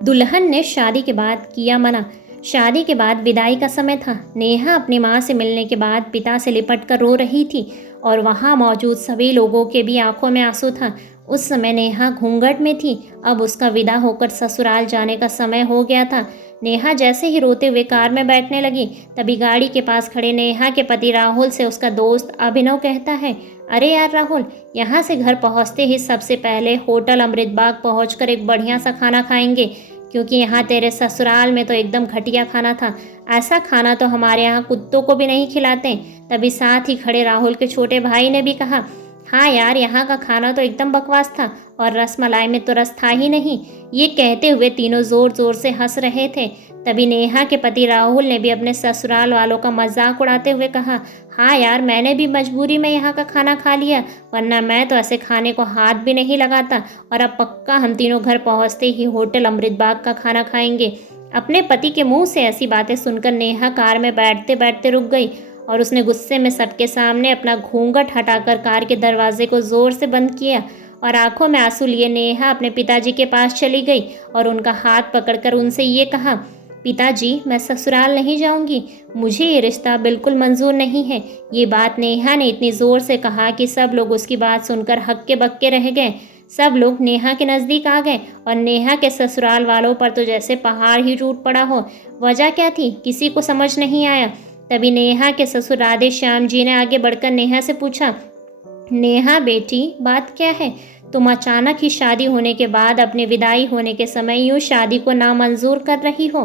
दुल्हन ने शादी के बाद किया मना। शादी के बाद विदाई का समय था। नेहा अपनी माँ से मिलने के बाद पिता से लिपट कर रो रही थी और वहाँ मौजूद सभी लोगों के भी आंखों में आंसू था। उस समय नेहा घूंघट में थी। अब उसका विदा होकर ससुराल जाने का समय हो गया था। नेहा जैसे ही रोते हुए कार में बैठने लगी, तभी गाड़ी के पास खड़े नेहा के पति राहुल से उसका दोस्त अभिनव कहता है, अरे यार राहुल, यहाँ से घर पहुँचते ही सबसे पहले होटल अमृतबाग पहुँचकर एक बढ़िया सा खाना खाएंगे, क्योंकि यहाँ तेरे ससुराल में तो एकदम घटिया खाना था। ऐसा खाना तो हमारे यहाँ कुत्तों को भी नहीं खिलाते। तभी साथ ही खड़े राहुल के छोटे भाई ने भी कहा, हाँ यार, यहाँ का खाना तो एकदम बकवास था और रसमलाई में तो रस था ही नहीं। ये कहते हुए तीनों जोर जोर से हंस रहे थे। तभी नेहा के पति राहुल ने भी अपने ससुराल वालों का मजाक उड़ाते हुए कहा, हाँ यार, मैंने भी मजबूरी में यहाँ का खाना खा लिया, वरना मैं तो ऐसे खाने को हाथ भी नहीं लगाता। और अब पक्का हम तीनों घर पहुँचते ही होटल अमृतबाग का खाना खाएंगे। अपने पति के मुंह से ऐसी बातें सुनकर नेहा कार में बैठते बैठते रुक गई और उसने गुस्से में सबके सामने अपना घूंघट हटाकर कार के दरवाजे को जोर से बंद किया और आंखों में आंसू लिए नेहा अपने पिताजी के पास चली गई और उनका हाथ पकड़कर उनसे ये कहा, पिताजी, मैं ससुराल नहीं जाऊंगी, मुझे ये रिश्ता बिल्कुल मंजूर नहीं है। ये बात नेहा ने इतनी ज़ोर से कहा कि सब लोग उसकी बात सुनकर हक्के बक्के रह गए। सब लोग नेहा के नज़दीक आ गए और नेहा के ससुराल वालों पर तो जैसे पहाड़ ही टूट पड़ा हो। वजह क्या थी, किसी को समझ नहीं आया। तभी नेहा के ससुर राधे श्याम जी ने आगे बढ़कर नेहा से पूछा, नेहा बेटी, बात क्या है? तुम अचानक ही शादी होने के बाद अपनी विदाई होने के समय यूँ शादी को नामंजूर कर रही हो?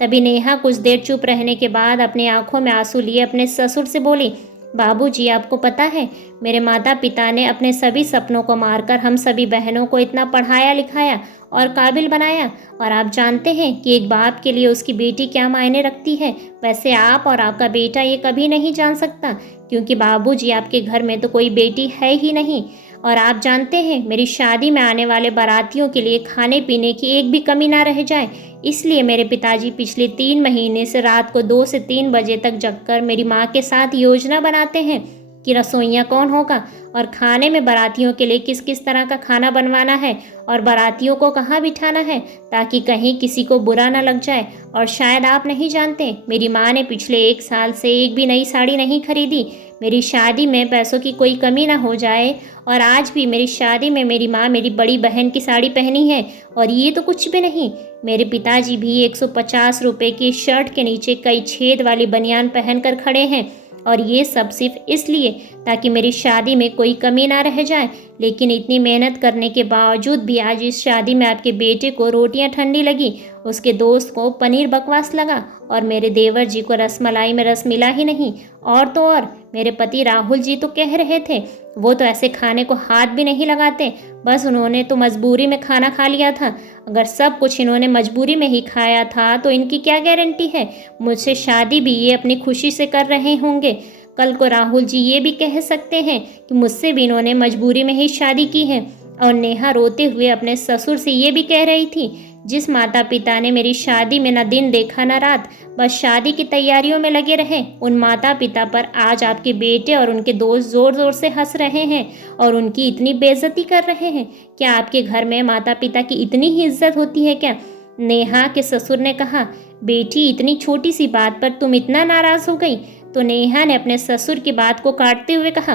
तभी नेहा कुछ देर चुप रहने के बाद अपनी आंखों में आंसू लिए अपने ससुर से बोली, बाबूजी, आपको पता है, मेरे माता पिता ने अपने सभी सपनों को मारकर हम सभी बहनों को इतना पढ़ाया लिखाया और काबिल बनाया, और आप जानते हैं कि एक बाप के लिए उसकी बेटी क्या मायने रखती है। वैसे आप और आपका बेटा ये कभी नहीं जान सकता, क्योंकि बाबूजी, आपके घर में तो कोई बेटी है ही नहीं। और आप जानते हैं, मेरी शादी में आने वाले बारातियों के लिए खाने पीने की एक भी कमी ना रह जाए। इसलिए मेरे पिताजी पिछले 3 महीने से रात को 2 से 3 बजे तक जगकर मेरी माँ के साथ योजना बनाते हैं कि रसोइया कौन होगा और खाने में बारातियों के लिए किस किस तरह का खाना बनवाना है और बारातियों को कहाँ बिठाना है, ताकि कहीं किसी को बुरा ना लग जाए। और शायद आप नहीं जानते, मेरी माँ ने पिछले 1 साल से एक भी नई साड़ी नहीं खरीदी। मेरी शादी में पैसों की कोई कमी ना हो जाए। और आज भी मेरी शादी में मेरी माँ मेरी बड़ी बहन की साड़ी पहनी है। और ये तो कुछ भी नहीं, मेरे पिताजी भी 150 रुपये की शर्ट के नीचे कई छेद वाली बनियान पहनकर खड़े हैं, और ये सब सिर्फ इसलिए ताकि मेरी शादी में कोई कमी ना रह जाए। लेकिन इतनी मेहनत करने के बावजूद भी आज इस शादी में आपके बेटे को रोटियां ठंडी लगी, उसके दोस्त को पनीर बकवास लगा और मेरे देवर जी को रसमलाई में रस मिला ही नहीं। और तो और मेरे पति राहुल जी तो कह रहे थे, वो तो ऐसे खाने को हाथ भी नहीं लगाते, बस उन्होंने तो मजबूरी में खाना खा लिया था। अगर सब कुछ इन्होंने मजबूरी में ही खाया था तो इनकी क्या गारंटी है, मुझसे शादी भी ये अपनी खुशी से कर रहे होंगे। कल को राहुल जी ये भी कह सकते हैं कि मुझसे भी इन्होंने मजबूरी में ही शादी की है। और नेहा रोते हुए अपने ससुर से ये भी कह रही थी, जिस माता पिता ने मेरी शादी में न दिन देखा न रात, बस शादी की तैयारियों में लगे रहे, उन माता पिता पर आज आपके बेटे और उनके दोस्त जोर जोर से हंस रहे हैं और उनकी इतनी बेइज्जती कर रहे हैं। क्या आपके घर में माता पिता की इतनी ही इज्जत होती है क्या? नेहा के ससुर ने कहा, बेटी, इतनी छोटी सी बात पर तुम इतना नाराज हो गई? तो नेहा ने अपने ससुर की बात को काटते हुए कहा,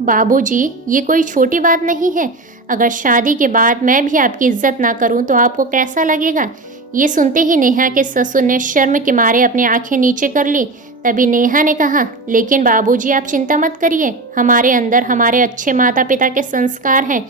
बाबूजी, ये कोई छोटी बात नहीं है। अगर शादी के बाद मैं भी आपकी इज्जत ना करूं तो आपको कैसा लगेगा? ये सुनते ही नेहा के ससुर ने शर्म के मारे अपनी आंखें नीचे कर ली। तभी नेहा ने कहा, लेकिन बाबूजी, आप चिंता मत करिए, हमारे अंदर हमारे अच्छे माता पिता के संस्कार हैं।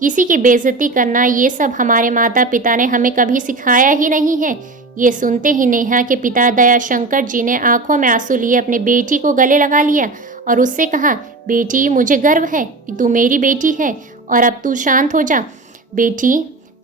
किसी की बेइज्जती करना, ये सब हमारे माता पिता ने हमें कभी सिखाया ही नहीं है। ये सुनते ही नेहा के पिता दया शंकर जी ने आंखों में आंसू लिए अपनी बेटी को गले लगा लिया और उससे कहा, बेटी, मुझे गर्व है कि तू मेरी बेटी है, और अब तू शांत हो जा। बेटी,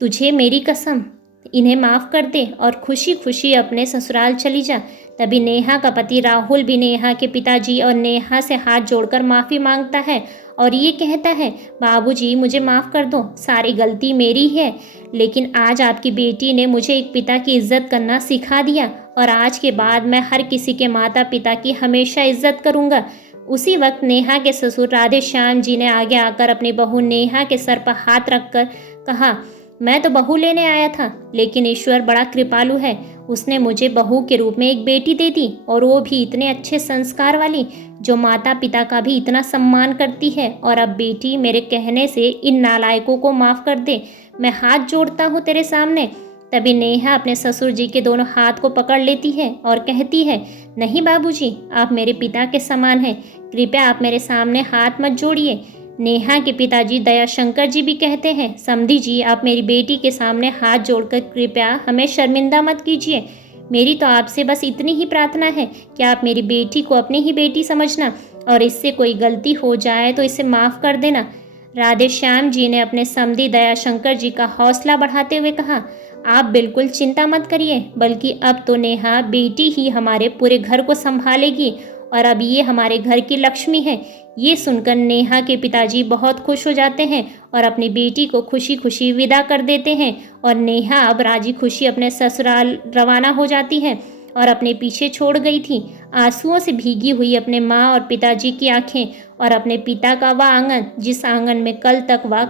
तुझे मेरी कसम, इन्हें माफ़ कर दे और खुशी खुशी अपने ससुराल चली जा। तभी नेहा का पति राहुल भी नेहा के पिताजी और नेहा से हाथ जोड़कर माफ़ी मांगता है और ये कहता है, बाबूजी, मुझे माफ़ कर दो, सारी गलती मेरी है, लेकिन आज आपकी बेटी ने मुझे एक पिता की इज्जत करना सिखा दिया और आज के बाद मैं हर किसी के माता पिता की हमेशा इज्जत करूँगा। उसी वक्त नेहा के ससुर राधे श्याम जी ने आगे आकर अपनी बहू नेहा के सर पर हाथ रखकर कहा, मैं तो बहू लेने आया था, लेकिन ईश्वर बड़ा कृपालु है। उसने मुझे बहू के रूप में एक बेटी दे दी, और वो भी इतने अच्छे संस्कार वाली, जो माता पिता का भी इतना सम्मान करती है। और अब बेटी, मेरे कहने से इन नालायकों को माफ़ कर दे, मैं हाथ जोड़ता हूँ तेरे सामने। तभी नेहा अपने ससुर जी के दोनों हाथ को पकड़ लेती है और कहती है, नहीं बाबूजी, आप मेरे पिता के समान हैं, कृपया आप मेरे सामने हाथ मत जोड़िए। नेहा के पिताजी दयाशंकर जी भी कहते हैं, समधी जी, आप मेरी बेटी के सामने हाथ जोड़कर कृपया हमें शर्मिंदा मत कीजिए। मेरी तो आपसे बस इतनी ही प्रार्थना है कि आप मेरी बेटी को अपनी ही बेटी समझना, और इससे कोई गलती हो जाए तो इसे माफ़ कर देना। राधे श्याम जी ने अपने समधी दयाशंकर जी का हौसला बढ़ाते हुए कहा, आप बिल्कुल चिंता मत करिए, बल्कि अब तो नेहा बेटी ही हमारे पूरे घर को संभालेगी, और अब ये हमारे घर की लक्ष्मी है। ये सुनकर नेहा के पिताजी बहुत खुश हो जाते हैं और अपनी बेटी को खुशी खुशी विदा कर देते हैं। और नेहा अब राजी खुशी अपने ससुराल रवाना हो जाती है और अपने पीछे छोड़ गई थी आंसुओं से भीगी हुई अपने माँ और पिताजी की आंखें, और अपने पिता का वह आंगन, जिस आंगन में कल तक वह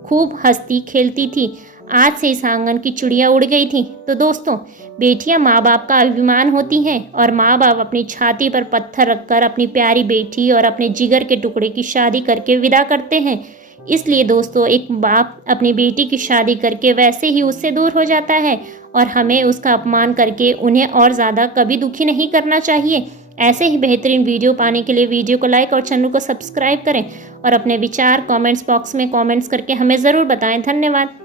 खूब हंसती खेलती थी। आज से इस आंगन की चिड़िया उड़ गई थी। तो दोस्तों, बेटियां माँ बाप का अभिमान होती हैं, और माँ बाप अपनी छाती पर पत्थर रखकर अपनी प्यारी बेटी और अपने जिगर के टुकड़े की शादी करके विदा करते हैं। इसलिए दोस्तों, एक बाप अपनी बेटी की शादी करके वैसे ही उससे दूर हो जाता है, और हमें उसका अपमान करके उन्हें और ज़्यादा कभी दुखी नहीं करना चाहिए। ऐसे ही बेहतरीन वीडियो पाने के लिए वीडियो को लाइक और चैनल को सब्सक्राइब करें, और अपने विचार कमेंट्स बॉक्स में कमेंट्स करके हमें ज़रूर बताएं। धन्यवाद।